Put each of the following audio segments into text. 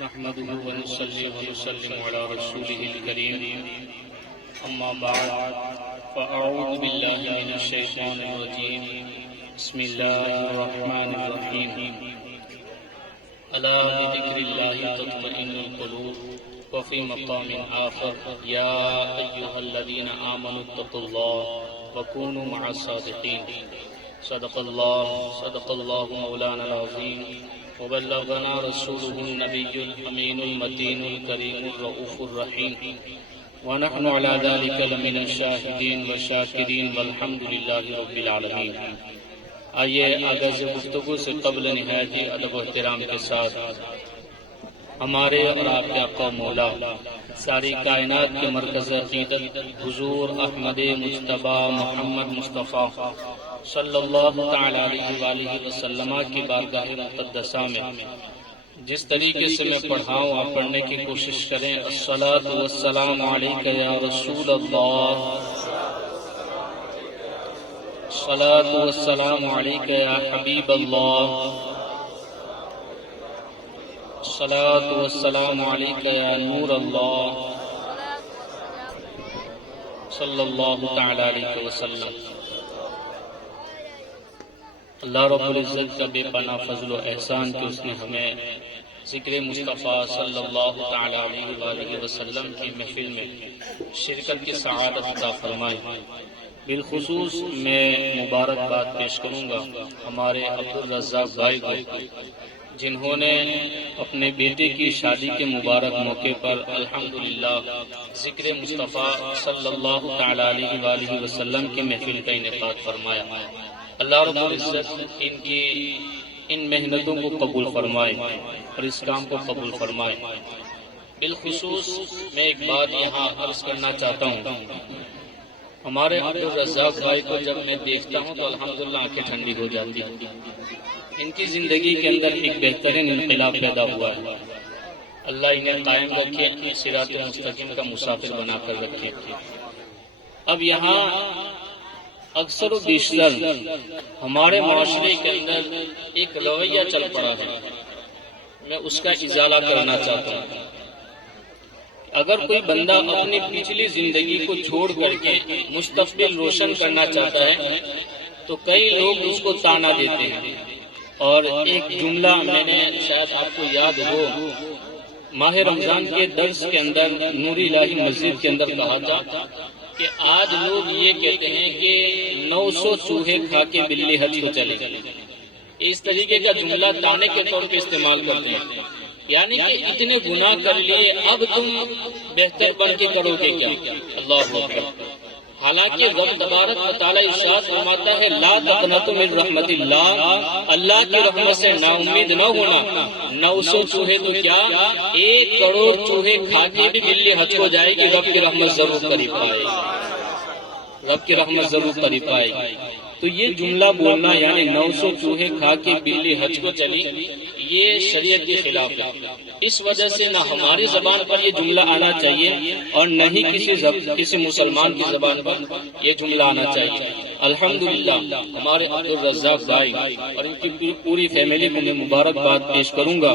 نحمده ونصلي ونسلم على رسوله الكريم أما بعد فأعوذ بالله من الشيطان الرجيم بسم الله الرحمن الرحيم ألا بذكر الله تطمئن القلوب وفي مقام آخر يا أيها الذين آمنوا اتقوا الله وكونوا مع الصادقين صدق الله مولانا العظيم وبلغنا رسوله النبي الأمين المتين الكريم الرؤوف الرحيم ونحن على ذلك لمن الشاهدين والشاكرين والحمد لله رب العالمين۔ آئیے آغاز گفتگو سے قبل نہایت ادب و احترام کے ساتھ ہمارے اور آپ کے آقا مولا ساری کائنات کے مرکز عقیدت حضور احمد مجتبی محمد مصطفیٰ صلی اللہ تعالی علیہ وآلہ وسلم کی بارگاہ مقدسہ میں جس طریقے سے میں پڑھاؤں آپ پڑھنے کی کوشش کریں۔ الصلاۃ والسلام علیک یا رسول اللہ، الصلاۃ والسلام علیک یا حبیب اللہ، الصلاۃ والسلام علیک یا نور اللہ صلی اللہ تعالی علیہ وسلم۔ اللہ رب العزت کا بے پناہ فضل و احسان کہ اس نے ہمیں ذکر مصطفیٰ صلی اللہ تعالی علیہ وآلہ وسلم کی محفل میں شرکت کی سعادت عطا فرمائی۔ بالخصوص میں مبارکباد پیش کروں گا ہمارے عبدالرزاق بھائی کو، جنہوں نے اپنے بیٹے کی شادی کے مبارک موقع پر الحمدللہ ذکر مصطفیٰ صلی اللہ تعالی علیہ وآلہ وسلم کی محفل کا انعقاد فرمایا۔ اللہ رب العزت ان محنتوں کو قبول فرمائے اور اس کام کو قبول فرمائے۔ بالخصوص میں ایک بات یہاں عرض کرنا چاہتا ہوں، ہمارے عبدالرزاق بھائی کو جب میں دیکھتا ہوں تو الحمدللہ آنکھیں ٹھنڈی ہو جاتی ہیں۔ ان کی زندگی کے اندر ایک بہترین انقلاب پیدا ہوا ہے۔ اللہ انہیں قائم رکھے، صراط مستقیم کا مسافر بنا کر رکھے۔ اب یہاں اکثر و بیشتر ہمارے معاشرے کے اندر ایک رویہ چل پڑا ہے، میں اس کا ازالہ کرنا چاہتا ہوں۔ اگر کوئی بندہ اپنی پچھلی زندگی کو چھوڑ کر کے مستقبل روشن کرنا چاہتا ہے تو کئی لوگ اس کو تانا دیتے ہیں، اور ایک جملہ میں نے شاید آپ کو یاد ہو ماہ رمضان کے درس کے اندر نور الہی مسجد کے اندر کہا تھا کہ آج لوگ یہ کہتے ہیں کہ 900 چوہے کھا کے بلی حج کو چلے۔ اس طریقے کا جملہ تانے کے طور پہ استعمال کرتے ہیں، یعنی کہ اتنے گناہ کر لیے اب تم بہتر بن کے کرو گے کیا؟ اللہ اکبر۔ حالانکہ رب تبارک و تعالی ارشاد فرماتا ہے لا تقنطوا من رحمت اللہ، اللہ کی رحمت سے نا امید نہ ہونا۔ 900 چوہے تو کیا 1 کروڑ چوہے کھا کے بھی بلی حج کو جائے گی، رب کی رحمت ضرور قریب آئے، رب کی رحمت ضرور قریب آئے۔ تو یہ جملہ بولنا یعنی 900 چوہے کھا کے بلی حج کو چلی، یہ شریعت کے خلاف ہے۔ اس وجہ سے نہ ہماری زبان پر یہ جملہ آنا چاہیے اور نہ ہی کسی مسلمان کی زبان پر یہ جملہ آنا چاہیے۔ الحمدللہ ہمارے عبدالرزاق بھائی اور ان کی پوری فیملی کو میں مبارکباد پیش کروں گا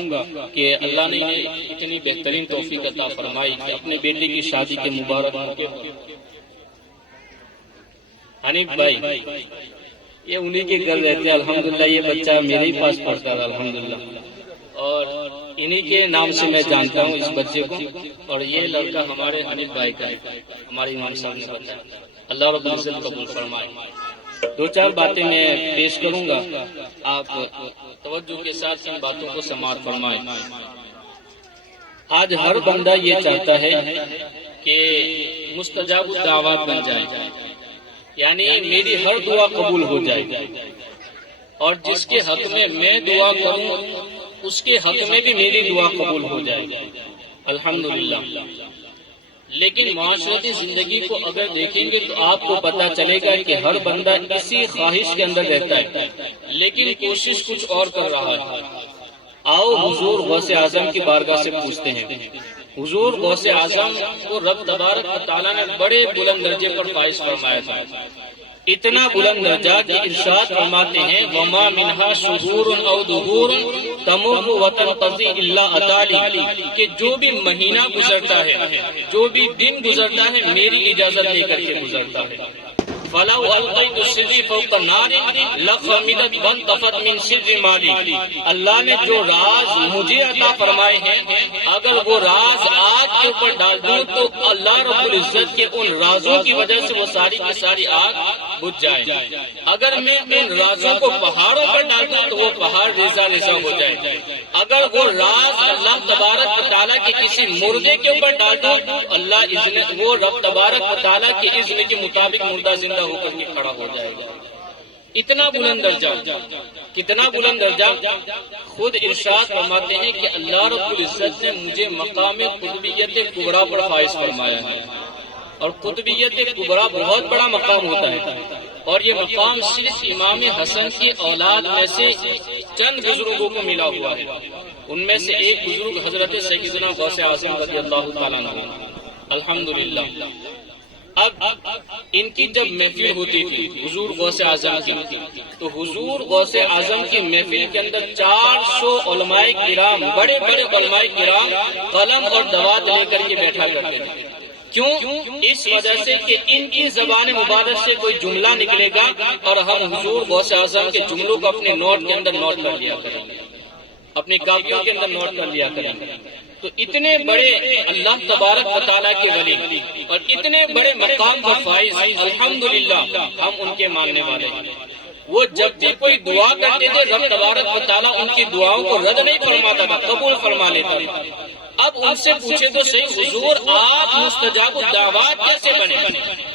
کہ اللہ نے انہیں اتنی بہترین توفیق عطا فرمائی کہ اپنے بیٹے کی شادی کے مبارک موقع پر حنیف بھائی یہ انہی کے گھر رہتے ہیں۔ الحمدللہ یہ بچہ میرے ہی پاس پڑھتا تھا الحمدللہ، اور انہی کے نام سے میں جانتا ہوں اس بچے کو، اور یہ لڑکا ہمارے حنیف بھائی کا ہے، ہمارے امام صاحب نے بتایا۔ اللہ رب العزت قبول فرمائے۔ 2-4 باتیں میں پیش کروں گا، آپ توجہ کے ساتھ ان باتوں کو سماعت فرمائیں۔ آج ہر بندہ یہ چاہتا ہے کہ مستجاب الدعوات بن جائے، یعنی میری ہر دعا قبول ہو جائے، اور جس کے حق میں دعا کروں اس کے حق میں بھی میری دعا قبول ہو جائے۔ الحمدللہ لیکن معاشرتی زندگی کو اگر دیکھیں گے تو آپ کو پتا چلے گا کہ ہر بندہ اسی خواہش کے اندر رہتا ہے، لیکن کوشش کچھ اور کر رہا ہے۔ آؤ حضور غوث اعظم کی بارگاہ سے پوچھتے ہیں۔ حضور غوث اعظم کو رب تبارک و تعالیٰ نے بڑے بلند درجے پر فائز فرمایا تھا، اتنا بلند درجہ کہ ارشاد فرماتے ہیں وما منہا شہور او دہور تمر وتنقضی الا اتالی، کہ جو بھی مہینہ گزرتا ہے، جو بھی دن گزرتا ہے، میری اجازت لے کر کے گزرتا ہے۔ فَلَوْ أَلْقَيْتُ سِرِّي فَوْقَ النَّارِ لَخَمِدَتْ وَانْطَفَتْ مِنْ سِرِّ مَالِي، اللہ نے جو راز مجھے عطا فرمائے ہیں، اگر وہ راز آگ کے اوپر ڈال دوں تو اللہ رب العزت کے ان رازوں کی وجہ سے وہ ساری کی ساری آگ بجھ جائے۔ اگر میں ان رازوں کو پہاڑوں پر ڈال دوں تو وہ پہاڑ ریزہ ریزہ ہو جائے۔ اگر وہ راز اللہ تبارک و تعالیٰ کے کسی مردے کے اوپر ڈال دوں تو اللہ وہ رب تبارک و تعالیٰ کے اذن کے مطابق مردہ زندہ ہو کر کے کھڑا ہو جائے گا۔ اتنا بلند درجہ، کتنا بلند درجہ! خود ارشاد فرماتے ہیں کہ اللہ رب العزت نے مجھے مقام قطبیت کبریٰ پر فائز فرمایا ہے، اور قطبیت کبریٰ بہت بڑا مقام ہوتا ہے، اور یہ مقام صرف امام حسن کی اولاد میں سے چند بزرگوں کو ملا ہوا ہے۔ ان میں سے ایک بزرگ حضرت سیدنا غوث اعظم رضی اللہ تعالیٰ عنہ، الحمدللہ۔ اب ان کی جب محفل ہوتی تھی حضور غوث اعظم کی، تو حضور غوث اعظم کی محفل کے اندر 400 علماء کرام، بڑے بڑے علماء کرام قلم اور دوات لے کر کے بیٹھا کرتے تھے۔ کیوں؟ اس وجہ سے کہ ان کی زبان مبارک سے کوئی جملہ نکلے گا اور ہم حضور غوث اعظم کے جملوں کو اپنے نوٹ کے اندر نوٹ کر لیا کریں گے، اپنی کاپیوں کے اندر نوٹ کر لیا کریں گے۔ تو اتنے بڑے اللہ تبارک و تعالیٰ کے ولی اور اتنے بڑے مقام کا فائز، الحمدللہ ہم ان کے ماننے والے ہیں۔ وہ جب بھی کوئی دعا کرتے تھے رب تبارک و تعالیٰ ان کی دعاؤں کو رد نہیں فرماتا تھا، قبول فرما لیتا تھا۔ اب ان سے پوچھے تو صحیح حضور آپ مستجاب الدعوات کیسے بنے،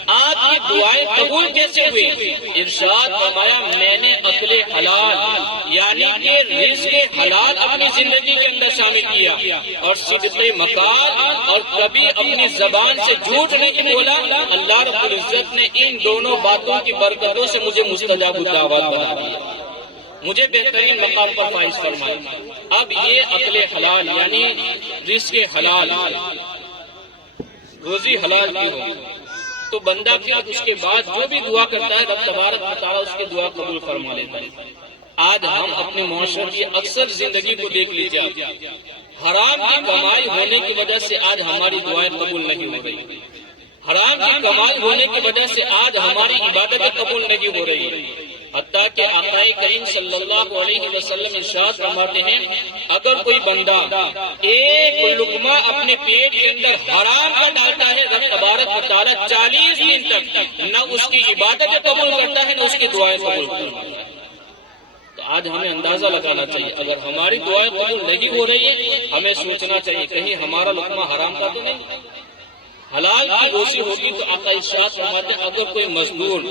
آپ کی دعائیں قبول کیسے ہوئی؟ ارشاد فرمایا میں نے عقل حلال یعنی کہ رزق حلال اپنی زندگی کے اندر شامل کیا، اور صدق مقال اور کبھی اپنی زبان سے جھوٹ نہیں بولا۔ اللہ رب العزت نے ان دونوں باتوں کی برکتوں سے مجھے مستجاب الدعوات بنا دیا، مجھے بہترین مقام پر فائز فرمائے۔ اب یہ عقل حلال یعنی رزق حلال، روزی حلال کی ہو تو بندہ پھر اس کے بعد جو بھی دعا کرتا ہے رب تبارک و تعالیٰ اس کی دعا قبول فرما لیتا ہے۔ آج ہم اپنے معاشرے کی اکثر زندگی کو دیکھ لیجیے، حرام کی کمائی ہونے کی وجہ سے آج ہماری دعائیں قبول نہیں ہو رہی، حرام کی کمائی ہونے کی وجہ سے آج ہماری عبادتیں قبول نہیں ہو رہی، حتیٰ کہ آقا کریم صلی اللہ علیہ وسلم ارشاد فرماتے ہیں اگر کوئی بندہ ایک لقمہ اپنے پیٹ کے اندر حرام کا ڈالتا ہے رب تبارک و تعالیٰ 40 دن تک نہ اس کی عبادتیں قبول کرتا ہے نہ اس کی دعائیں قبول کرتا ہے۔ تو آج ہمیں اندازہ لگانا چاہیے، اگر ہماری دعائیں قبول نہیں ہو رہی ہے ہمیں سوچنا چاہیے کہیں ہمارا لقمہ حرام کا تو نہیں۔ حلال کی روزی ہوگی تو آقا ارشاد فرماتے ہیں اگر کوئی مزدور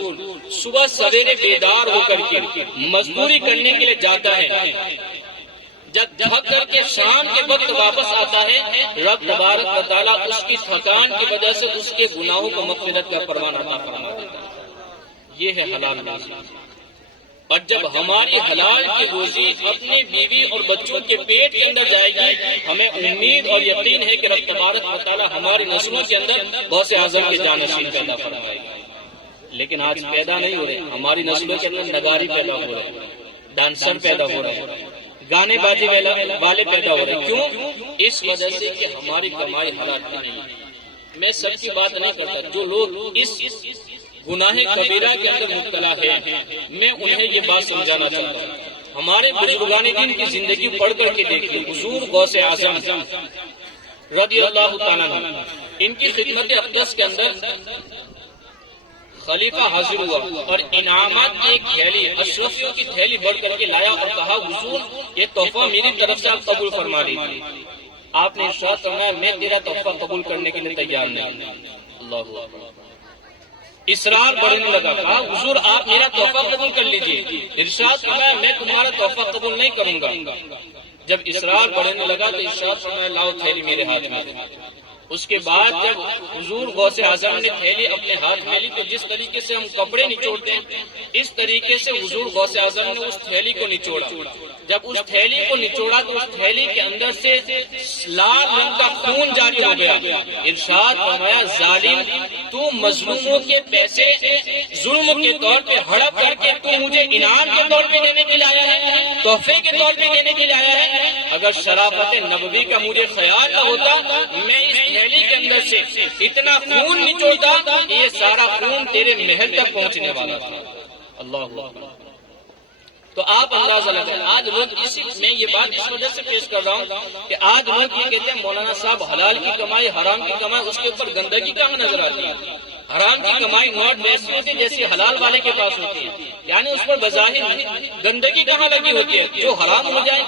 صبح سویرے بیدار ہو کر کے مزدوری کرنے کے لیے جاتا ہے، جب تھک کر کے شام کے وقت واپس آتا ہے رب تبارک و تعالیٰ اس کی تھکان کی وجہ سے اس کے گناہوں کو مغفرت کا پروان عطا فرما دیتا ہے۔ یہ ہے حلال روزی۔ اور جب ہماری حلال کی روزی اپنی بیوی اور بچوں کے پیٹ کے اندر جائے گی ہمیں امید اور یقین ہے کہ رب تبارک و تعالیٰ ہماری نسلوں کے اندر غوث اعظم کے جانشین پیدا فرمائے گا۔ لیکن آج پیدا نہیں ہو رہے، ہماری نسلوں کے اندر نگاری پیدا ہو رہے ہیں، ڈانسر پیدا ہو رہے ہیں، گانے بازی والے پیدا ہو رہے ہیں۔ کیوں؟ اس وجہ سے کہ ہماری کمائی حلال کی نہیں ہے۔ میں سب کی بات نہیں کرتا، جو لوگ اس گناہ کبیرہ کے اندر مبتلا ہے میں انہیں یہ بات سمجھانا چاہتا ہوں۔ ہمارے بزرگان دین کی زندگی پڑھ کر کے دیکھیے، حضور غوث اعظم رضی اللہ تعالیٰ عنہ ان کی خدمت اقدس کے اندر خلیفہ حاضر ہوا اور انعامات کی ایک تھیلی، اشرفیوں کی تھیلی بڑھ کر کے لایا اور کہا حضور یہ تحفہ میری طرف سے آپ قبول فرما لیجیے۔ آپ نے ارشاد فرمایا میں تیرا تحفہ قبول کرنے کے لیے تیار نہیں۔ اللہ اکبر۔ اصرار بڑھنے لگا، کہا حضور آپ میرا تحفہ قبول کر لیجیے۔ ارشاد فرمایا میں تمہارا تحفہ قبول نہیں کروں گا۔ جب اصرار بڑھنے لگا تو ارشاد فرمایا لاؤ تھیلی میرے ہاتھ میں۔ اس کے بعد جب حضور غوث اعظم نے تھیلی اپنے ہاتھ میں لی تو جس طریقے سے ہم کپڑے نچوڑتے ہیں اس طریقے سے حضور غوث اعظم نے اس تھیلی کو نچوڑا۔ جب اس تھیلی کو نچوڑا تو اس تھیلی کے اندر سے لال رنگ کا خون جاری ہو گیا۔ ارشاد فرمایا ظالم تو مظلوموں کے پیسے ظلم کے طور پہ ہڑپ کر کے تو مجھے انعام کے طور پہ دینے کے لیے آیا ہے، تحفے کے طور پہ دینے کے لیے آیا ہے۔ اگر شرافت نبوی کا مجھے خیال نہ ہوتا میں اس تھیلی کے اندر سے اتنا خون نچوڑتا کہ یہ سارا خون تیرے محل تک پہنچنے والا تھا. اللہ اکبر. تو آپ اندازہ لگائیں آج لوگ میں یہ بات اس وجہ سے پیش کر رہا ہوں کہ آج لوگ یہ کہتے ہیں مولانا صاحب حلال کی کمائی حرام کی کمائی اس کے اوپر گندگی کہاں نظر آتی ہے. حرام کی کمائی نوٹ ویسی ہوتی ہے جیسی حلال والے کے پاس ہوتی ہے, یعنی اس پر بظاہر گندگی کہاں لگی ہوتی ہے جو حرام ہو جائے.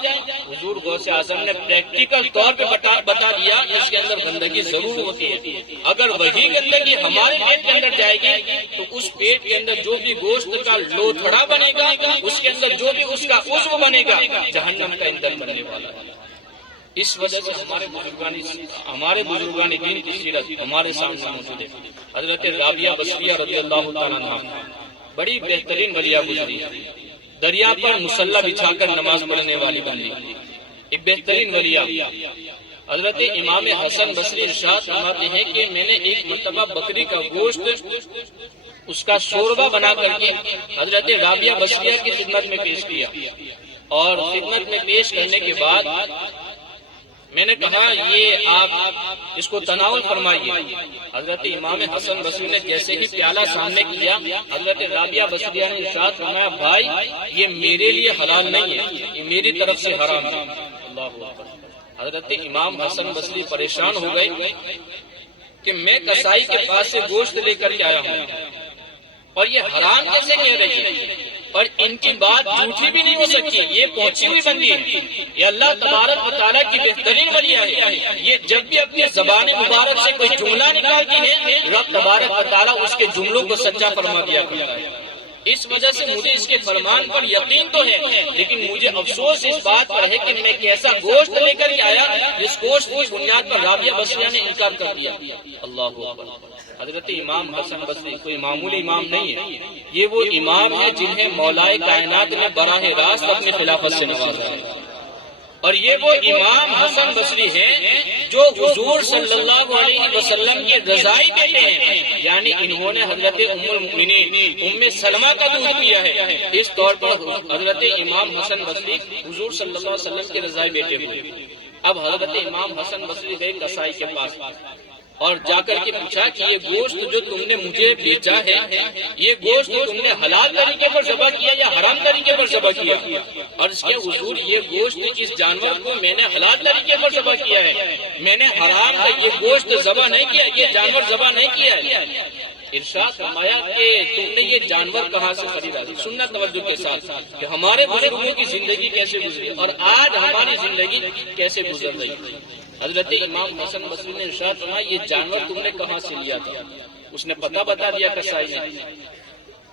حضور غوث اعظم نے پریکٹیکل طور پہ بتا دیا اس کے اندر گندگی ضرور ہوتی ہے. اگر وہی گندگی ہمارے پیٹ کے اندر جائے گی تو اس پیٹ کے اندر جو بھی گوشت کا لوتھڑا بنے گا اس کے اندر جو بھی اس کا عضو بنے گا جہنم کا ایندھن بننے والا ہے. اس وجہ سے ہمارے بزرگان دین کی سیرت ہمارے سامنے موجود ہے. حضرت رابعہ بصریہ رضی اللہ تعالیٰ عنہا بڑی بہترین ولیہ گزری, دریا پر مصلی بچھا کر نماز پڑھنے والی بندی, ایک بہترین ولیہ. حضرت امام حسن بصری ارشاد فرماتے ہیں کہ میں نے ایک مرتبہ بکری کا گوشت اس کا شوربہ بنا کر کے حضرت رابعہ بصریہ کی خدمت میں پیش کیا, اور خدمت میں پیش کرنے کے بعد میں نے کہا یہ آپ اس کو تناول فرمائیے. حضرت امام حسن بصری نے جیسے ہی پیالہ سامنے کیا حضرت رابعہ بصریہ نے ارشاد فرمایا بھائی یہ میرے لیے حلال نہیں ہے, یہ میری طرف سے حرام ہے. اللہ اکبر. حضرت امام حسن بصری پریشان ہو گئے کہ میں کسائی کے پاس سے گوشت لے کر کے آیا ہوں اور یہ حرام کیسے کہہ رہی ہے, اور ان کی بات جھوٹی بھی نہیں ہو سکتی, یہ پہنچی ہوئی بندی ہے. یہ اللہ تبارک و تعالیٰ کی بہترین ولیہ ہے. یہ جب بھی اپنی زبان مبارک سے کوئی جملہ نکالتی ہے رب تبارک و تعالیٰ اس کے جملوں کو سچا فرما دیا کرتا ہے. اس وجہ سے مجھے اس کے فرمان پر یقین تو ہے, لیکن مجھے افسوس اس بات پر ہے کہ میں کیسا گوشت لے کر کے آیا جس گوشت کی بنیاد پر رابعہ بصریہ نے انکار کر دیا. اللہ اکبر. حضرت امام حسن بصری کوئی معمولی امام نہیں ہے, یہ وہ امام ہے جنہیں مولائے کائنات نے براہ راست اپنی خلافت سے نوازا ہے. اور یہ وہ امام حسن بصری ہیں جو حضور صلی اللہ علیہ وسلم کے رضائی بیٹے ہیں, یعنی انہوں نے حضرت ام المؤمنین ام سلمہ کا دودھ پیا ہے. اس طور پر حضرت امام حسن بصری حضور صلی اللہ علیہ وسلم کے رضائی بیٹے ہوئے. اب حضرت امام حسن بصری گئے کسائی کے پاس اور جا کر کے پوچھا کہ یہ گوشت جو تم نے مجھے بیچا ہے یہ گوشت تم نے حلال طریقے پر ذبح کیا یا حرام طریقے پر ذبح کیا؟ اور اس کے حضور یہ گوشت اس جانور کو میں نے حلال طریقے پر ذبح کیا ہے, میں نے حرام کا یہ گوشت ذبح نہیں کیا, یہ جانور ذبح نہیں کیا ہے. ارشاد فرمایا کہ تم نے یہ جانور کہاں سے خریدا؟ سننا توجہ کے ساتھ کہ ہمارے بزرگوں کی زندگی کیسے گزری اور آج ہماری زندگی کیسے گزر رہی. حضرت امام حسن بصری نے ارشاد فرمایا یہ جانور تم نے کہاں سے لیا تھا؟ اس نے پتہ بتا دیا کسائی نے.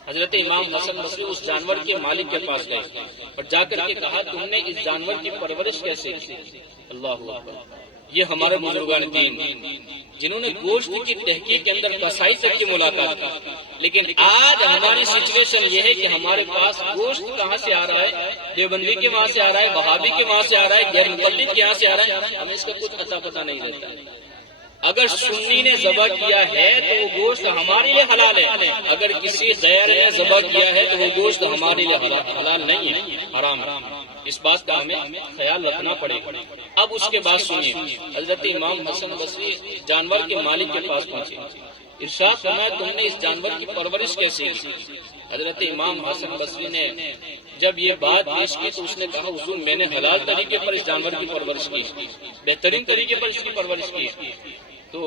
حضرت امام حسن بصری اس جانور کے مالک کے پاس گئے اور جا کر کے کہا تم نے اس جانور کی پرورش کیسے کی؟ اللہ اکبر. یہ ہمارے بزرگان دین جنہوں نے گوشت کی تحقیق کے اندر کسائی تک کی ملاقات کی, لیکن آج ہماری سچویشن یہ ہے کہ ہمارے پاس گوشت کہاں سے آ رہا ہے, دیوبندی کے وہاں سے آ رہا ہے, وہابی کے وہاں سے آ رہا ہے, غیر مقلد کے یہاں سے آ رہا ہے, ہمیں اس کا کچھ اتا پتہ نہیں رہتا. اگر سنی نے ذبح کیا ہے تو وہ گوشت ہمارے لیے حلال ہے, اگر کسی غیر نے ذبح کیا ہے تو وہ گوشت ہمارے لیے حلال نہیں ہے, حرام ہے. اس بات کا ہمیں خیال رکھنا پڑے گا. اب اس کے بعد سنیے, حضرت امام حسن بصری جانور کے مالک کے پاس پہنچے. ارشاد فرمایا تم نے اس جانور کی پرورش کیسے کی؟ حضرت امام حسن بصری نے جب یہ بات پیش کی تو اس نے کہا حضور میں نے حلال طریقے پر اس جانور کی پرورش کی, بہترین طریقے پر اس کی پرورش کی. تو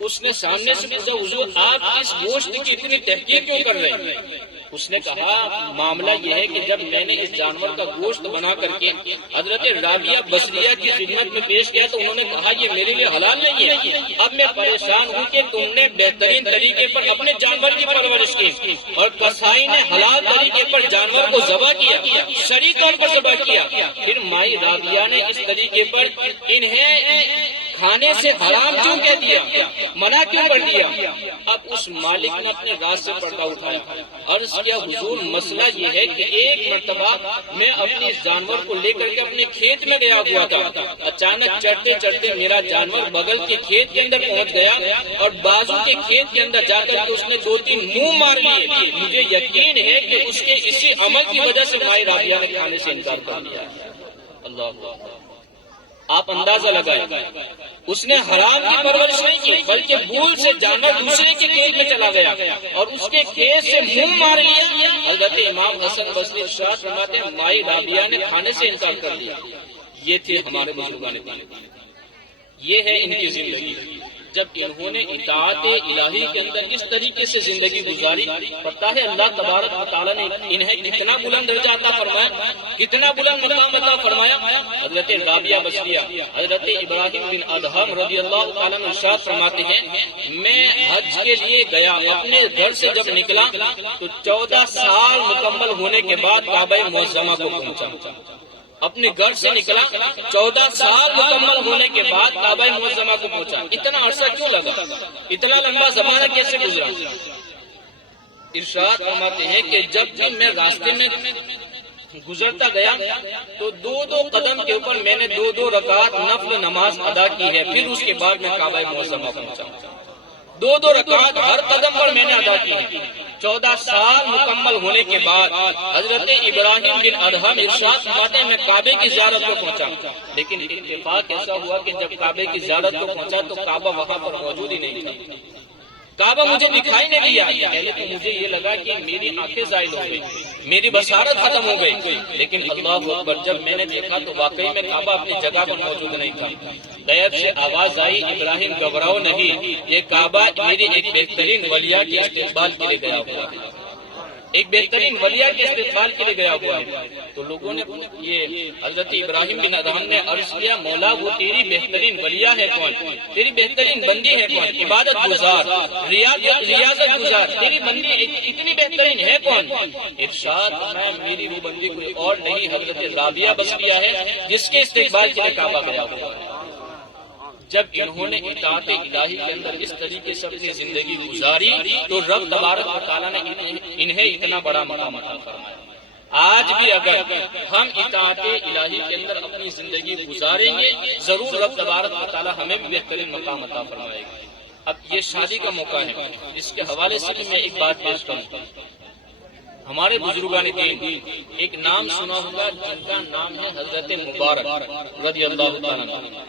اس نے سامنے سے پوچھا حضور آپ اس گوشت کی اتنی تحقیق کیوں کر رہے ہیں؟ اس نے کہا معاملہ یہ ہے کہ جب میں نے اس جانور کا گوشت بنا کر کے حضرت رابعہ بصریہ کی خدمت میں پیش کیا تو انہوں نے کہا یہ میرے لیے حلال نہیں ہے. اب میں پریشان ہوں کہ تم نے بہترین طریقے پر اپنے جانور کی پرورش کی اور کسائی نے حلال طریقے پر جانور کو ذبح کیا, شرعی طور پر ذبح کیا, پھر مائی رابعہ نے اس طریقے پر انہیں کھانے سے حرام کیوں کہہ دیا, منع کیوں کر دیا؟ اب اس مالک نے اپنے راز سے پردہ اٹھایا, عرض کیا حضور مسئلہ یہ ہے کہ ایک مرتبہ میں اپنے جانور کو لے کر کے اپنے کھیت میں گیا ہوا تھا, اچانک چڑھتے چڑھتے میرا جانور بغل کے کھیت کے اندر پہنچ گیا اور بازو کے کھیت کے اندر جا کر کے اس نے 2-3 منہ مار لیے. مجھے یقین ہے کہ اس کے اسی عمل کی وجہ سے مائی رابعہ نے کھانے سے انکار کر دیا. اللہ آپ اندازہ لگائیں، اس نے حرام کی پرورش نہیں کی بلکہ بھول سے جانور دوسرے کے کھیت میں چلا گیا اور اس کے کھیت سے منہ مار لیا۔ حضرت امام حسن بصری ارشاد فرماتے ہیں مائی رابعہ نے کھانے سے انکار کر دیا۔ یہ تھے ہمارے بزرگان دین، یہ ہے ان کی زندگی۔ جب انہوں نے اطاعت الہی کے اندر اس طریقے سے زندگی گزاری، پتہ ہے اللہ تبارک و تعالیٰ نے انہیں کتنا بلند درجہ عطا فرمایا، کتنا بلند مقام عطا فرمایا۔ حضرت رابعہ بصریہ، حضرت ابراہیم بن ادہم رضی اللہ تعالیٰ عنہ ارشاد فرماتے ہیں میں حج کے لیے گیا، اپنے گھر سے جب نکلا تو 14 سال مکمل ہونے کے بعد کعبہ معظمہ کو پہنچا۔ اپنے گھر سے نکلا، 14 سال مکمل ہونے کے بعد کعبہ معظمہ کو پہنچا۔ اتنا عرصہ کیوں لگا؟ اتنا لمبا زمانہ کیسے گزرا؟ ارشاد فرماتے ہیں کہ جب بھی میں راستے میں گزرتا گیا تو 2 قدم کے اوپر میں نے 2 رکعت نفل نماز ادا کی ہے، پھر اس کے بعد میں کعبہ معظمہ پہنچا۔ 2 رکعت ہر قدم پر میں نے ادا کی ہے۔ 14 سال مکمل ہونے کے بعد حضرت ابراہیم بن ادہم ارشاد فرماتے ہیں میں کعبے کی زیارت کو پہنچا، لیکن اتفاق ایسا ہوا کہ جب کعبے کی زیارت کو پہنچا تو کعبہ وہاں پر موجود ہی نہیں تھا، کعبہ مجھے دکھائی نہیں دیا۔ پہلے تو مجھے یہ لگا کہ میری آنکھیں زائل ہو گئی، میری بصارت ختم ہو گئی، لیکن اللہ اکبر جب میں نے دیکھا تو واقعی میں کعبہ اپنی جگہ پر موجود نہیں تھا۔ غیب سے آواز آئی ابراہیم گھبراؤ نہیں، یہ کعبہ میری ایک بہترین ولیہ کے استقبال کے لیے گیا ہوا ہے، ایک بہترین ولیہ کے استقبال کے لیے گیا ہوا ہے۔ تو لوگوں نے یہ حضرت ابراہیم بن ادہم نے عرض کیا مولا وہ تیری بہترین ولیہ ہے کون؟ تیری بہترین بندی ہے کون؟ عبادت گزار، ریاضت گزار، تیری بندی اتنی بہترین ہے کون؟ ارشاد میں میری وہ بندی کوئی اور نہیں حضرت رابعہ بصریہ ہے جس کے استقبال کے لیے کعبہ گیا ہوا ہے۔ جب انہوں نے اطاعت الہی کے اندر اس طریقے سے اپنی زندگی گزاری تو رب تبارک و تعالیٰ نے انہیں اتنا بڑا مقام عطا فرمایا۔ آج بھی اگر ہم اطاعت الہی کے اندر اپنی زندگی گزاریں گے ضرور رب تبارک و تعالیٰ ہمیں بھی بہترین مقام عطا فرمائے گا۔ اب یہ شادی کا موقع ہے، اس کے حوالے سے بھی میں ایک بات پیش کروں۔ ہمارے بزرگان دین ایک نام سنا ہوگا جن کا نام ہے حضرت مبارک رضی اللہ تعالیٰ عنہ،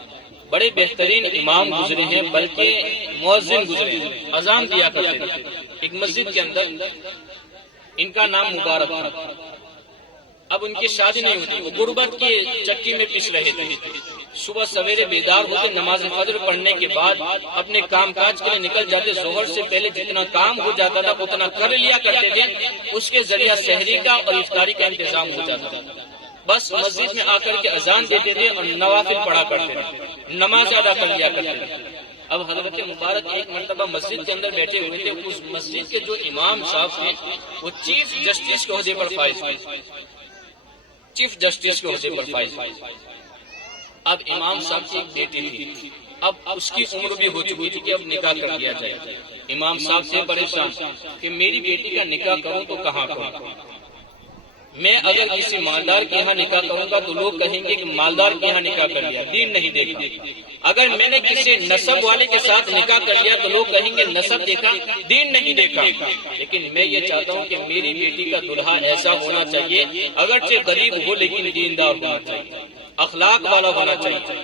بڑے بہترین امام گزرے ہیں بلکہ مؤذن گزرے ہیں، اذان دیا کرتے تھے ایک مسجد کے اندر، ان کا نام مبارک تھا۔ اب ان کی شادی نہیں ہوتی، وہ غربت کی چکی میں پس رہے تھے، صبح سویرے بیدار ہوتے، نماز فجر پڑھنے کے بعد اپنے کام کاج کے لیے نکل جاتے، ظہر سے پہلے جتنا کام ہو جاتا تھا اتنا کر لیا کرتے تھے، اس کے ذریعہ سحری کا اور افطاری کا انتظام ہو جاتا تھا۔ بس مسجد میں آ کر کے اذان دیتے تھے اور نوافل پڑھا کرتے تھے، نماز ادا کر لیا کرتے تھے۔ اب حضرت مبارک ایک مرتبہ مسجد کے اندر بیٹھے ہوئے تھے، اس مسجد کے جو امام صاحب تھے وہ چیف جسٹس کے عہدے پر فائز تھے، چیف جسٹس کے عہدے پر فائز تھے۔ اب امام صاحب کی ایک بیٹی تھی، اب اس کی عمر بھی ہو چکی تھی کہ اب نکاح کر دیا جائے۔ امام صاحب سے پریشان کہ میری بیٹی کا نکاح کروں تو کہاں کروں؟ میں اگر کسی مالدار کے یہاں نکاح کروں گا تو لوگ کہیں گے کہ مالدار کے یہاں نکاح کر لیا، دین نہیں دیکھا۔ اگر میں نے کسی نسب والے کے ساتھ نکاح کر لیا تو لوگ کہیں گے نسب دیکھا، دین نہیں دیکھا۔ لیکن میں یہ چاہتا ہوں کہ میری بیٹی کا دلہا ایسا ہونا چاہیے، اگرچہ غریب ہو لیکن دیندار ہونا چاہیے، اخلاق والا ہونا چاہیے۔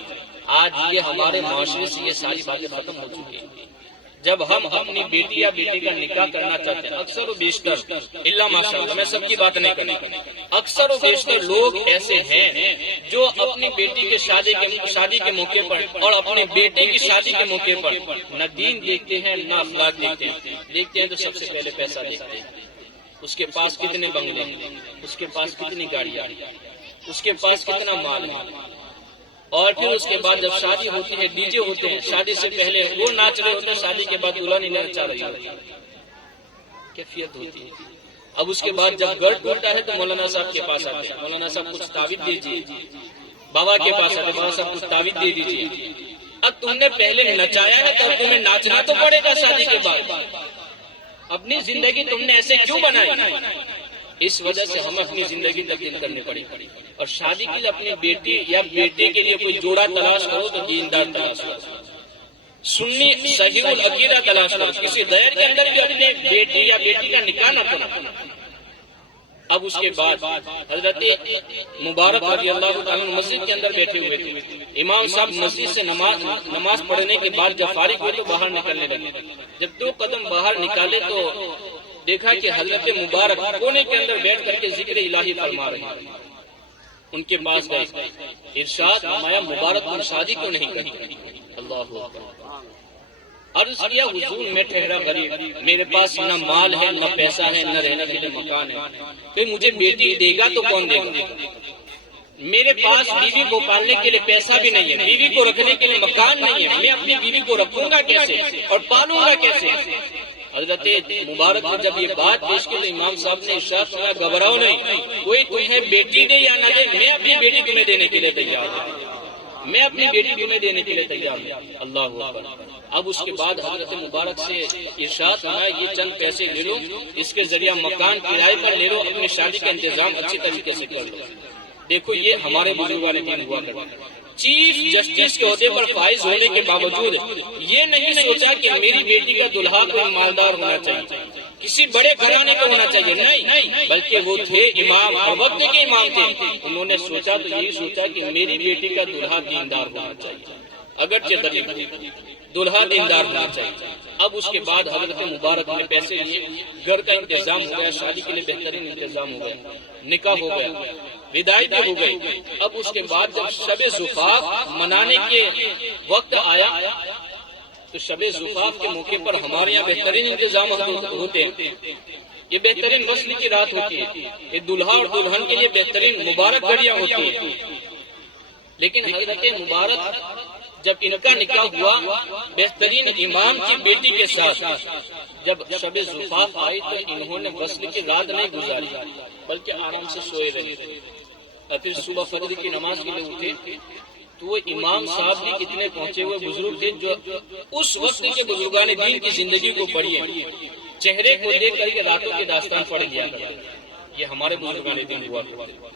آج یہ ہمارے معاشرے سے یہ ساری باتیں ختم ہو چکی ہیں۔ جب ہم اپنی بیٹی یا بیٹی کا نکاح کرنا چاہتے ہیں، اکثر و بیشتر اللہ ماشاءاللہ میں سب کی بات نہیں کرتا، اکثر و بیشتر لوگ ایسے ہیں جو اپنی بیٹی کے شادی کے موقع پر اور اپنی بیٹی کی شادی کے موقع پر نہ دین دیکھتے ہیں نہ اخلاق دیکھتے ہیں تو سب سے پہلے پیسہ دیکھتے ہیں، اس کے پاس کتنے بنگلے ہیں، اس کے پاس کتنی گاڑیاں، اس کے پاس کتنا مال ہے، اور پھر اس کے بعد جب شادی ہوتی ہے ڈی جے ہوتے ہیں، شادی سے پہلے وہ ناچ رہے ہوتے ہیں، شادی کے بعد دلہن نہیں نچا رہی ہوتی، کیفیت ہوتی ہے۔ اب اس کے بعد جب گھر ٹوٹتا ہے تو مولانا صاحب کے پاس آتے ہیں، مولانا صاحب کچھ تعویذ دیجیے، بابا کے پاس آتے، بابا صاحب کچھ تعویذ دے دیجیے۔ اب تم نے پہلے نچایا ہے تو تمہیں ناچنا تو پڑے گا شادی کے بعد، اپنی زندگی تم نے ایسے کیوں بنائی؟ اس وجہ سے ہمیں اپنی زندگی تبدیل کرنی پڑی، اور شادی کے لیے اپنی بیٹی یا بیٹے کے لیے کوئی جوڑا تلاش کرو تو دیندار تلاش کرو، سنی صحیح العقیدہ تلاش کرو، کسی غیر کے اندر بھی اپنے بیٹی یا بیٹی کا نکاح نہ کرو۔ اب اس کے بعد حضرت مبارک رضی اللہ تعالیٰ مسجد کے اندر بیٹھے ہوئے تھے. امام صاحب مسجد سے نماز پڑھنے کے بعد جب فارغ ہوئے تو باہر نکلنے لگے. جب 2 قدم باہر نکالے تو دیکھا کہ حضرت مبارک کونے کے اندر بیٹھ کر کے ذکر الہی فرما رہے ہیں. ان کے پاس گئے, ارشاد فرمایا مبارک تم شادی کیوں نہیں کرتے؟ اللہ اکبر. عرض کیا حضور میں ٹھہرا غریب, میرے پاس نہ مال ہے نہ پیسہ ہے نہ رہنے کے لیے مکان ہے, تو مجھے بیٹی دے گا تو کون دے گا؟ میرے پاس بیوی کو پالنے کے لیے پیسہ بھی نہیں ہے, بیوی کو رکھنے کے لیے مکان نہیں ہے, میں اپنی بیوی کو رکھوں گا کیسے اور پالوں گا کیسے؟ حضرت مبارک نے جب یہ بات پیش کی تو امام صاحب نے ارشاد فرمایا گھبراؤ نہیں, کوئی تمہیں بیٹی دے یا نہ دے, میں اپنی بیٹی تمہیں دینے کے لیے تیار ہوں, میں اپنی بیٹی تمہیں دینے کے لیے تیار ہوں. اللہ اکبر. اب اس کے بعد حضرت مبارک سے ارشاد فرمایا یہ چند پیسے لے لو, اس کے ذریعہ مکان کرائے پر لے لو, اپنی شادی کا انتظام اچھی طریقے سے کر لو. دیکھو یہ ہمارے بزرگان دین ہوا کرتے, چیف جسٹس کے عہدے پر فائز ہونے کے باوجود یہ نہیں سوچا کہ میری بیٹی کا دلہا کوئی مالدار ہونا چاہیے, کسی بڑے گھرانے کا ہونا چاہیے, نہیں, بلکہ وہ تھے امام اور وقت کے امام تھے. انہوں نے سوچا تو یہی سوچا کہ میری بیٹی کا دلہا دیندار ہونا چاہیے, اگرچہ غریب دلہا دیندار ہونا چاہیے. اب اس کے بعد حضرت مبارک نے پیسے لیے, گھر کا انتظام ہو گیا, شادی کے لیے بہترین انتظام ہو گیا, نکاح ہو گیا, وداعی ہو گئی. اب اس کے بعد جب شب زفاف منانے کے وقت آیا تو شب زفاف کے موقع پر ہمارے یہاں بہترین انتظام ہوتے ہیں. یہ بہترین وصل کی رات ہوتی ہے, یہ دلہا اور دلہن کے لیے بہترین مبارک گھڑیاں ہوتی ہیں. لیکن حضرت مبارک جب ان کا نکاح ہوا بہترین امام کی بیٹی کے ساتھ, جب شب زفاف آئی تو انہوں نے وصل کی رات نہیں گزاری بلکہ آرام سے سوئے رہے. اور پھر صبح فجر کی نماز کے لیے اٹھے تو وہ امام صاحب بھی کتنے پہنچے ہوئے بزرگ تھے جو اس وقت کے بزرگان دین کی زندگی کو پڑھیے, چہرے کو دیکھ کر کے راتوں کی داستان پڑھ گیا. یہ ہمارے بزرگان دین ہوا کرتے.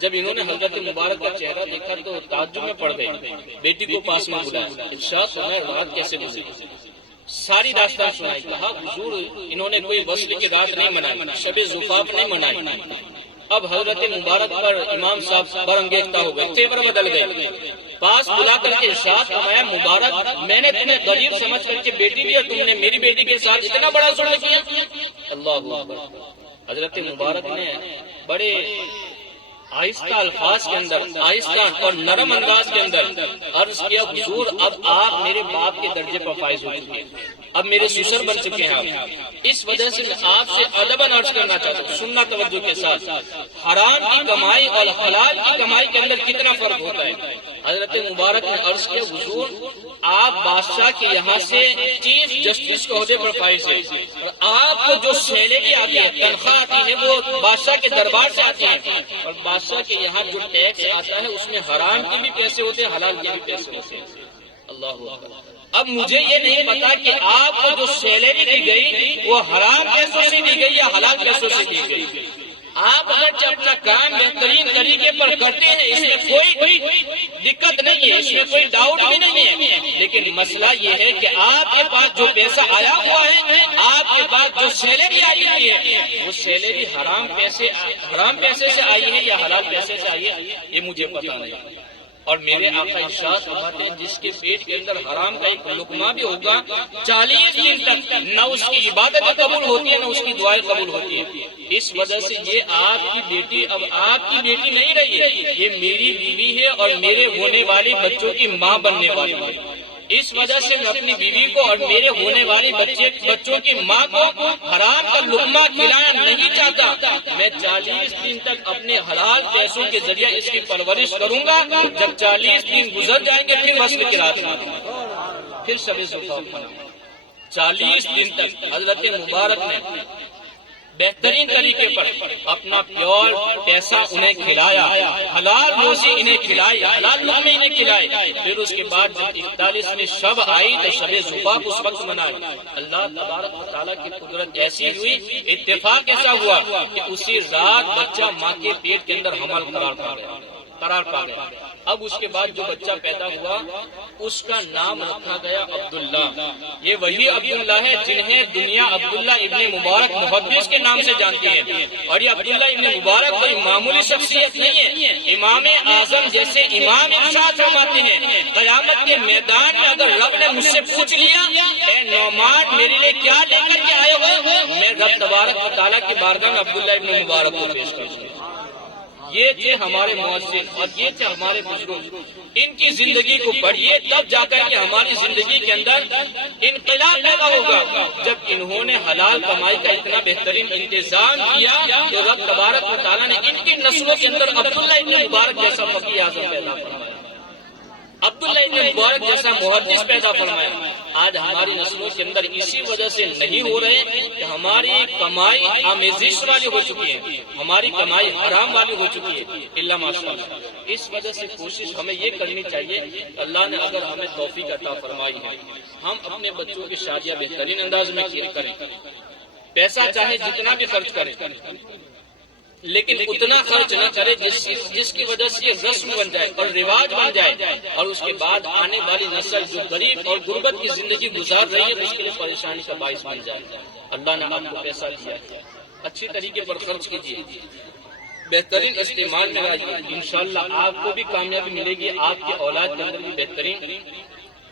جب انہوں نے حضرت مبارک کا چہرہ دیکھا تو تعجب میں پڑ گئے, بیٹی کو پاس میں بلایا, ارشاد فرمایا رات کیسے گزری, ساری داستان سنائی. کہا حضور انہوں نے کوئی وصل کی رات نہیں منائی, شب زفاف نہیں منائی. اب حضرت مبارک پر امام صاحب برانگیختہ ہو گئے, تیور بدل گئے. پاس بلا کر کے ارشاد فرمایا مبارک میں نے تمہیں غریب سمجھ کر کے بیٹی دی اور تم نے میری بیٹی کے ساتھ اتنا بڑا ظلم کیا. اللہ اکبر. حضرت مبارک نے بڑے آہستہ الفاظ کے اندر, آہستہ اور نرم انداز کے اندر عرض کیا حضور اب آپ میرے باپ کے درجے پر فائز ہو چکے ہیں, اب میرے سسر بن چکے ہیں آپ, اس وجہ سے میں آپ سے ادباً عرض کرنا چاہتا ہوں, سننا توجہ کے ساتھ. حرام کی کمائی اور حلال کی کمائی کے اندر کتنا فرق ہوتا ہے. حضرت مبارک نے عرض کیا حضور آپ بادشاہ کے یہاں سے چیف جسٹس کے عہدے پر فائز ہیں, اور آپ کو جو سیلری آتی ہے, تنخواہ آتی ہے, وہ بادشاہ کے دربار سے آتی ہے, اور بادشاہ کے یہاں جو ٹیکس آتا ہے اس میں حرام کے بھی پیسے ہوتے ہیں, حلال کے بھی پیسے ہوتے ہیں. اللہ اکبر. اب مجھے یہ نہیں پتا کہ آپ کو جو سیلری دی گئی وہ حرام پیسوں سے دی گئی یا حلال پیسوں سے دی گئی. آپ اگر اپنا کام بہترین طریقے پر کرتے ہیں اس میں کوئی دقت نہیں ہے, اس میں کوئی ڈاؤٹ بھی نہیں ہے. لیکن مسئلہ یہ ہے کہ آپ کے پاس جو پیسہ آیا ہوا ہے, آپ کے پاس جو سیلری آئی ہوئی ہے, وہ سیلری حرام پیسے سے آئی ہے یا حلال پیسے سے آئی ہے, یہ مجھے پتا نہیں. اور میرے آقا ارشاد فرماتے ہیں جس کے پیٹ کے اندر حرام کا ایک لقمہ بھی ہوگا 40 دن تک نہ اس کی عبادت قبول ہوتی ہے نہ اس کی دعائیں قبول ہوتی ہے. اس وجہ سے یہ آپ کی بیٹی اب آپ کی بیٹی نہیں رہی ہے, یہ میری بیوی ہے اور میرے ہونے والی بچوں کی ماں بننے والی ہے. اس وجہ سے میں اپنی بیوی کو اور میرے ہونے والی بچوں کی ماں کو حرام کا لقمہ کھلانا نہیں چاہتا. میں 40 دن تک اپنے حلال پیسوں کے ذریعے اس کی پرورش کروں گا. جب 40 دن گزر جائیں گے پھر وصل کی رات میں پھر شب زفاف مناؤں. 40 دن تک حضرت مبارک نے بہترین طریقے پر اپنا پیور پیسہ انہیں کھلایا, حلال روزی انہیں کھلائی, حلال لقمے انہیں کھلائے. پھر اس کے بعد جب 41ویں شب آئی تو شب زفاف اس وقت منائی. اللہ تبارک و تعالیٰ کی قدرت ایسی ہوئی, اتفاق ایسا ہوا کہ اسی رات بچہ ماں کے پیٹ کے اندر حمل قرار پا گیا. اب اس کے بعد جو بچہ پیدا ہوا اس کا نام رکھا گیا عبداللہ. یہ وہی عبداللہ ہے جنہیں دنیا عبداللہ ابن مبارک محدث کے نام سے جانتی ہے. اور یہ عبداللہ ابن مبارک کوئی معمولی شخصیت نہیں ہے. امام اعظم جیسے امام ارشاد فرماتے ہیں قیامت کے میدان میں اگر رب نے مجھ سے پوچھ لیا اے نعمان میرے لیے کیا لے کر کے آئے ہوئے، میں رب تبارک و تعالیٰ کی بارگاہ میں عبداللہ ابن مبارک کو پیش کروں گا. یہ تھے ہمارے مؤذن اور یہ تھے ہمارے بزرگ. ان کی زندگی کو پڑھیے تب جا کر کے ہماری زندگی کے اندر انقلاب پیدا ہوگا. جب انہوں نے حلال کمائی کا اتنا بہترین انتظام کیا تو رب تبارک و تعالیٰ نے ان کی نسلوں کے اندر عبداللہ ابن مبارک جیسا فقیہ اعظم پیدا فرمایا، عبداللہ ابن مبارک جیسا محدث پیدا فرمایا. آج ہماری نسلوں کے اندر اسی وجہ سے نہیں ہو رہے کہ ہماری کمائی آمیزش والی ہو چکی ہے، ہماری کمائی حرام والی ہو چکی ہے. اللہ ماشاءاللہ. اس وجہ سے کوشش ہمیں یہ کرنی چاہیے اللہ نے اگر ہمیں توفیق عطا فرمائی ہے ہم اپنے بچوں کی شادیاں بہترین انداز میں کریں. پیسہ چاہے جتنا بھی خرچ کریں لیکن اتنا خرچ نہ کرے جس کی وجہ سے یہ رسم بن جائے اور رواج بن جائے اور اس کے بعد آنے والی نسل جو غریب اور غربت کی زندگی گزار رہی ہے اس کے لیے پریشانی کا باعث بن جائے. اللہ نے آپ کو پیسہ دیا ہے، اچھی طریقے پر خرچ کیجیے، بہترین استعمال میں آئیے. انشاءاللہ آپ کو بھی کامیابی ملے گی، آپ کے اولاد کے اندر بھی بہترین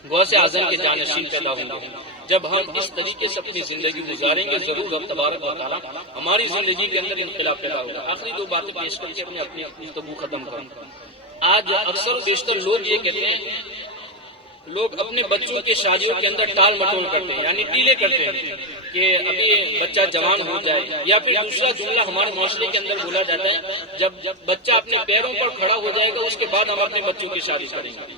غوث اعظم کے جانشین پیدا ہوں گے. جب ہم اس طریقے سے اپنی زندگی گزاریں گے ضرور رب تبارک و تعالیٰ ہماری زندگی کے اندر انقلاب پیدا ہوگا. آخری دو باتیں پیش کر کے اپنی گفتگو ختم کروں. آج اکثر و بیشتر لوگ یہ کہتے ہیں، لوگ اپنے بچوں کی شادیوں کے اندر ٹال مٹول کرتے ہیں یعنی ڈیلے کرتے ہیں کہ ابھی بچہ جوان ہو جائے. یا پھر دوسرا جملہ ہمارے معاشرے کے اندر بولا جاتا ہے جب بچہ اپنے پیروں پر کھڑا ہو جائے گا اس کے بعد ہم اپنے بچوں کی شادی کریں گے.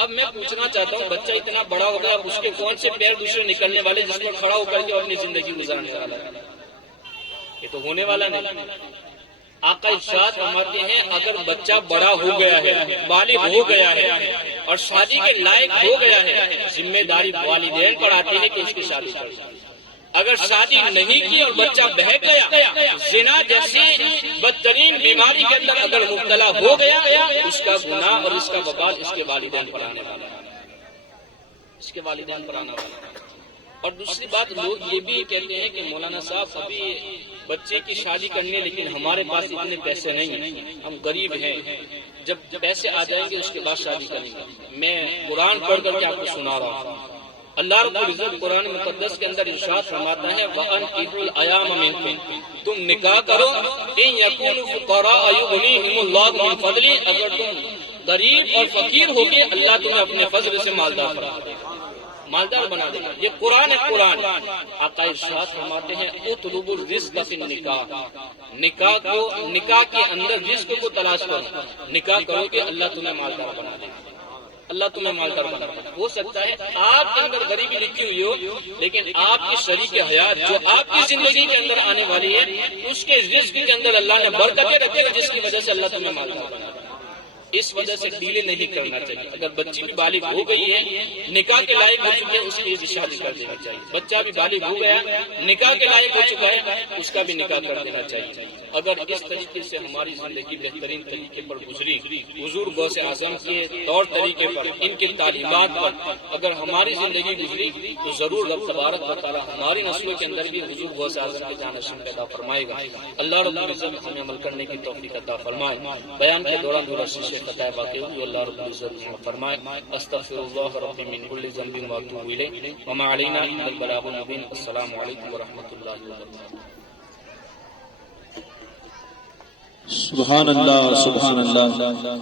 اب میں پوچھنا چاہتا ہوں بچہ اتنا بڑا ہوگا اب اس کے کون سے پیر دوسرے نکلنے والے جس پر کھڑا ہو کر کے اپنی زندگی گزارنے والا ہے؟ یہ تو ہونے والا نہیں. آقا ارشاد فرماتے ہیں اگر بچہ بڑا ہو گیا ہے، بالغ ہو گیا ہے اور شادی کے لائق ہو گیا ہے، ذمہ داری والدین پر آتی ہے کہ اس کی شادی کرے. اگر شادی نہیں کی اور بچہ بہک گیا، زنا جیسی بدترین بیماری کے اندر اگر مبتلا ہو گیا، اس کا گناہ اور اس کا وبال اس کے والدین پر آنے والا ہے، اس کے والدین پر آنے والا ہے. اور دوسری بات لوگ یہ بھی کہتے ہیں کہ مولانا صاحب ابھی بچے کی شادی کرنی لیکن ہمارے پاس اتنے پیسے نہیں ہیں، ہم غریب ہیں، جب پیسے آ جائیں گے اس کے بعد شادی کریں گے. میں قرآن پڑھ کر کے آپ کو سنا رہا ہوں. اللہ رب العزت قرآن مقدس کے اندر ارشاد فرماتا ہے وَأَنْكِحُوا الْأَيَامَ مِنكُمْ، تم نکاح کرو إِن يَكُونُوا فُقَرَاءَ يُغْنِيهِمُ اللَّهُ مِنْ فَضْلِهِ، اگر تم غریب اور فقیر ہوگے اللہ تمہیں اپنے فضل سے مالدار بنا دے گا، مالدار بنا دے گا. یہ قرآن ہے. قرآن آقا ارشاد فرماتے ہیں اطلبوا الرزق فی النکاح، نکاح کے اندر رزق کو تلاش کرو. نکاح کرو کہ اللہ تمہیں مالدار بنا دے گا، اللہ تمہیں مالدار بنا دے گا. ہو سکتا ہے آپ کے اندر غریبی لکھی ہوئی ہو لیکن آپ کی شریک حیات جو آپ کی زندگی کے اندر آنے والی ہے اس کے رزق کے اندر اللہ نے برکتیں رکھی ہے جس کی وجہ سے اللہ تمہیں مالدار بنا دے گا. اس وجہ سے ڈیلے نہیں کرنا چاہیے. اگر بچی بھی بالغ ہو گئی ہے، نکاح کے لائق ہو چکے ہیں، اس کی شادی کر دینا چاہیے. بچہ بھی بالغ ہو گیا، نکاح کے لائق ہو چکا ہے، اس کا بھی نکاح کر دینا چاہیے. اگر اس طریقے سے ہماری زندگی بہترین طریقے پر گزری، حضور غوث اعظم کے طور طریقے پر، ان کی تعلیمات پر اگر ہماری زندگی گزری تو ضرور رب تبارک و تعالیٰ ہماری نسلوں کے اندر بھی حضور غوث اعظم کے جانشین پیدا فرمائے گا. اللہ رب العزت ہمیں عمل کرنے کی توفیق عطا فرمائے. بیان کے دوران دو رشی خطائے واقع ہوئی اللہ رب العزت فرمائے استغفر اللہ ربی من کل ذنب واتوب الیہ وما علینا الا البلاغ المبین. السلام علیکم ورحمۃ اللہ وبرکاتہ. سبحان اللہ سبحان اللہ.